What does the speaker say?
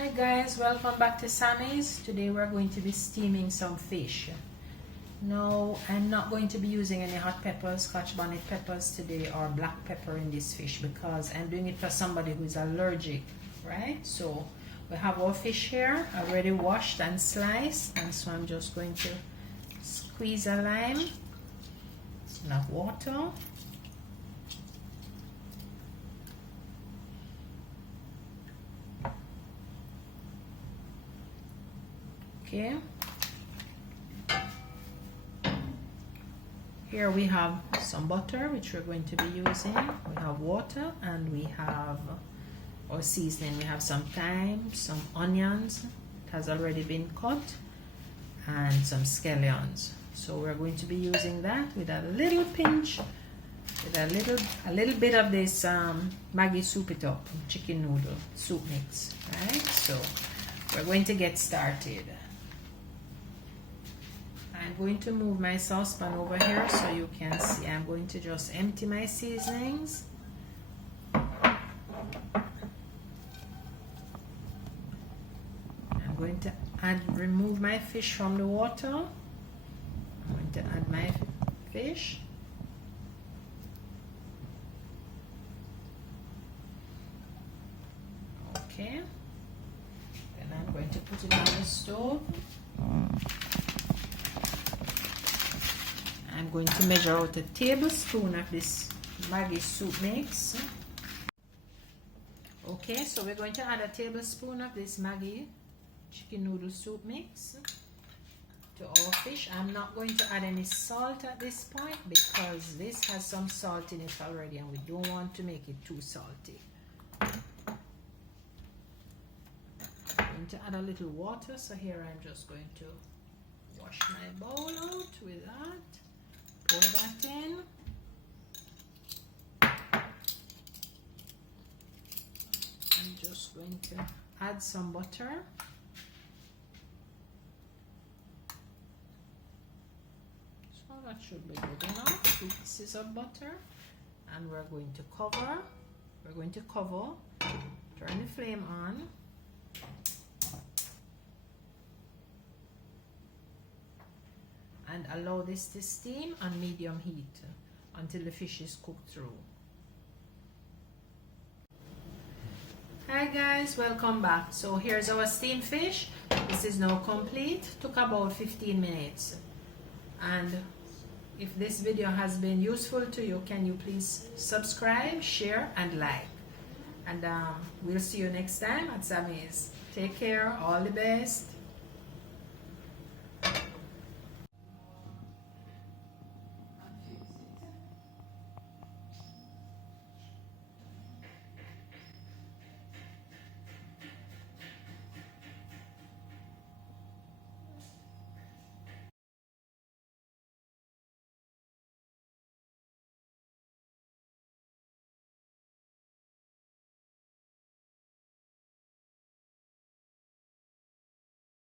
Hi guys, welcome back to Sammy's. Today we're going to be steaming some fish. No, I'm not going to be using any hot peppers, Scotch bonnet peppers today, or black pepper in this fish because I'm doing it for somebody who is allergic, right? So we have our fish here already washed and sliced, and so I'm just going to squeeze a lime, enough water. Okay, here we have some butter which we're going to be using. We have water and we have our seasoning. We have some thyme, some onions, it has already been cut, and some scallions. So we're going to be using that with a little pinch, with a little bit of this Maggi Soup It Up chicken noodle soup mix, right? So we're going to get started. I'm going to move my saucepan over here so you can see. I'm going to just empty my seasonings. I'm going to remove my fish from the water. I'm going to add my fish. Okay. Then I'm going to put it on the stove. I'm going to measure out a tablespoon of this Maggi soup mix. Okay, so we're going to add a tablespoon of this Maggi chicken noodle soup mix to our fish. I'm not going to add any salt at this point because this has some salt in it already and we don't want to make it too salty. I'm going to add a little water, so here I'm just going to wash my bowl out with that. Pour that in. I'm just going to add some butter. So that should be good enough. 2 pieces of butter. And we're going to cover. We're going to cover. Turn the flame on. And allow this to steam on medium heat until the fish is cooked through. Hi guys, welcome back. So here's our steamed fish. This is now complete. Took about 15 minutes. And if this video has been useful to you, can you please subscribe, share, and like. And we'll see you next time at Sammy's. Take care, all the best.